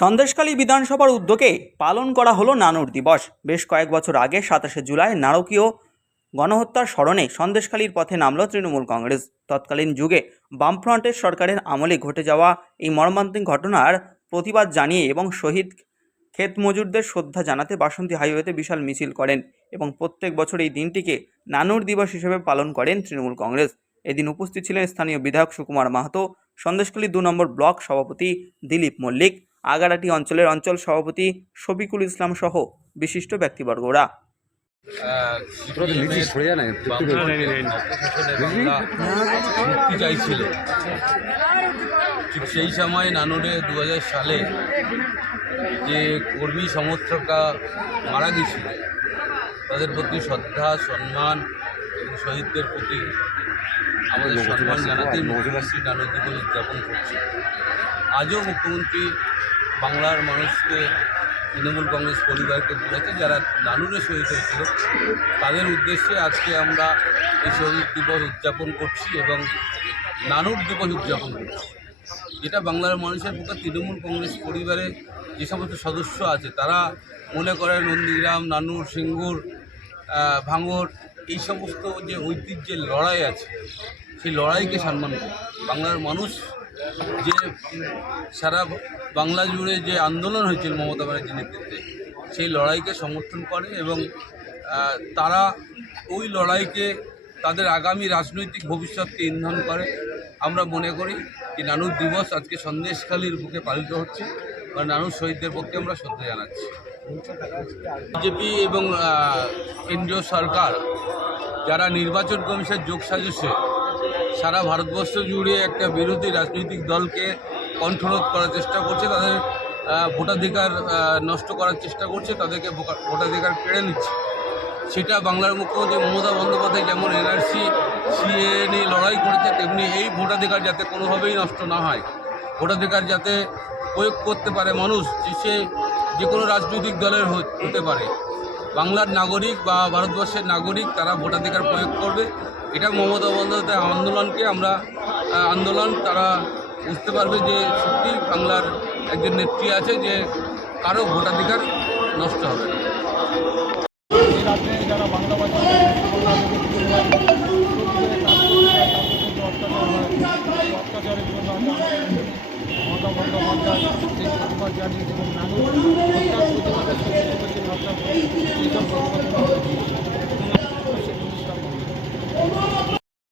সন্দেশখালী বিধানসভার উদ্যোগে পালন করা হলো নানুর দিবস। বেশ কয়েক বছর আগে সাতাশে জুলাই নারকীয় গণহত্যার স্মরণে সন্দেশখালীর পথে নামল তৃণমূল কংগ্রেস। তৎকালীন যুগে বামফ্রন্টের সরকারের আমলে ঘটে যাওয়া এই মর্মান্তিক ঘটনার প্রতিবাদ জানিয়ে এবং শহীদ ক্ষেত মজুরদের শ্রদ্ধা জানাতে বাসন্তী হাইওয়েতে বিশাল মিছিল করেন এবং প্রত্যেক বছর এই দিনটিকে নানুর দিবস হিসেবে পালন করেন তৃণমূল কংগ্রেস। এদিন উপস্থিত ছিলেন স্থানীয় বিধায়ক সুকুমার মাহাতো, সন্দেশখালী দু নম্বর ব্লক সভাপতি দিলীপ মল্লিক আগারাটি অঞ্চলের অঞ্চল সভাপতি শফিকুল ইসলাম সহ বিশিষ্ট ব্যক্তিবর্গরা। মুক্তি সেই সময় নানুরে দু হাজার সালে যে কর্মী সমর্থকরা মারা গেছিল তাদের প্রতি শ্রদ্ধা সম্মান এবং শহীদদের প্রতি আমাদের সম্মান জানাতেই মুখ্যমন্ত্রী নানু দিবস উদযাপন করছে আজও মুখ্যমন্ত্রী বাংলার মানুষকে তৃণমূল কংগ্রেস পরিবারকে বলেছে, যারা নানুরে শহীদ হয়েছিল, তাদের উদ্দেশ্যে আজকে আমরা এই শহীদ দিবস উদযাপন করছি এবং নানুর দিবস উদযাপন করছি। যেটা বাংলার মানুষের পক্ষে তৃণমূল কংগ্রেস পরিবারে যে সমস্ত সদস্য আছে, তারা মনে করে নন্দীগ্রাম, নানুর, সিঙ্গুর ভাঙর, এই সমস্ত যে ঐতিহ্যের লড়াই আছে, সেই লড়াইকে সম্মান করে বাংলার মানুষ যে সারা বাংলা জুড়ে যে আন্দোলন হয়েছিল মমতা ব্যানার্জির নেতৃত্বে, সেই লড়াইকে সমর্থন করে এবং তারা ওই লড়াইকে তাদের আগামী রাজনৈতিক ভবিষ্যৎকে ইন্ধন করে। আমরা মনে করি যে নানুর দিবস আজকে সন্দেশখালীর বুকে পালিত হচ্ছে আর নানুর শহীদদের পক্ষে আমরা শ্রদ্ধা জানাচ্ছি। বিজেপি এবং কেন্দ্রীয় সরকার যারা নির্বাচন কমিশনের যোগ সাজসে সারা ভারতবর্ষ জুড়ে একটা বিরোধী রাজনৈতিক দলকে কণ্ঠরোধ করার চেষ্টা করছে, তাদের ভোটাধিকার নষ্ট করার চেষ্টা করছে, তাদেরকে ভোটাধিকার কেড়ে নিচ্ছে। সেটা বাংলার মুখ্যমন্ত্রী মমতা বন্দ্যোপাধ্যায় যেমন এনআরসি সিএ নিয়ে লড়াই করেছে, তেমনি এই ভোটাধিকার যাতে কোনোভাবেই নষ্ট না হয়। ভোটাধিকার যাতে প্রয়োগ করতে পারে মানুষ, যে সে যে কোনো রাজনৈতিক দলের হতে পারে। বাংলার নাগরিক বা ভারতবর্ষের নাগরিক তারা ভোটাধিকার প্রয়োগ করবে এটা মমতা বন্দ্যোপাধ্যায় আন্দোলনকে আমরা আন্দোলন তারা বুঝতে পারবে যে সত্যি বাংলার একজন নেত্রী আছে যে কারও ভোটাধিকার নষ্ট হবে জানিয়েছিলেন নাগরিক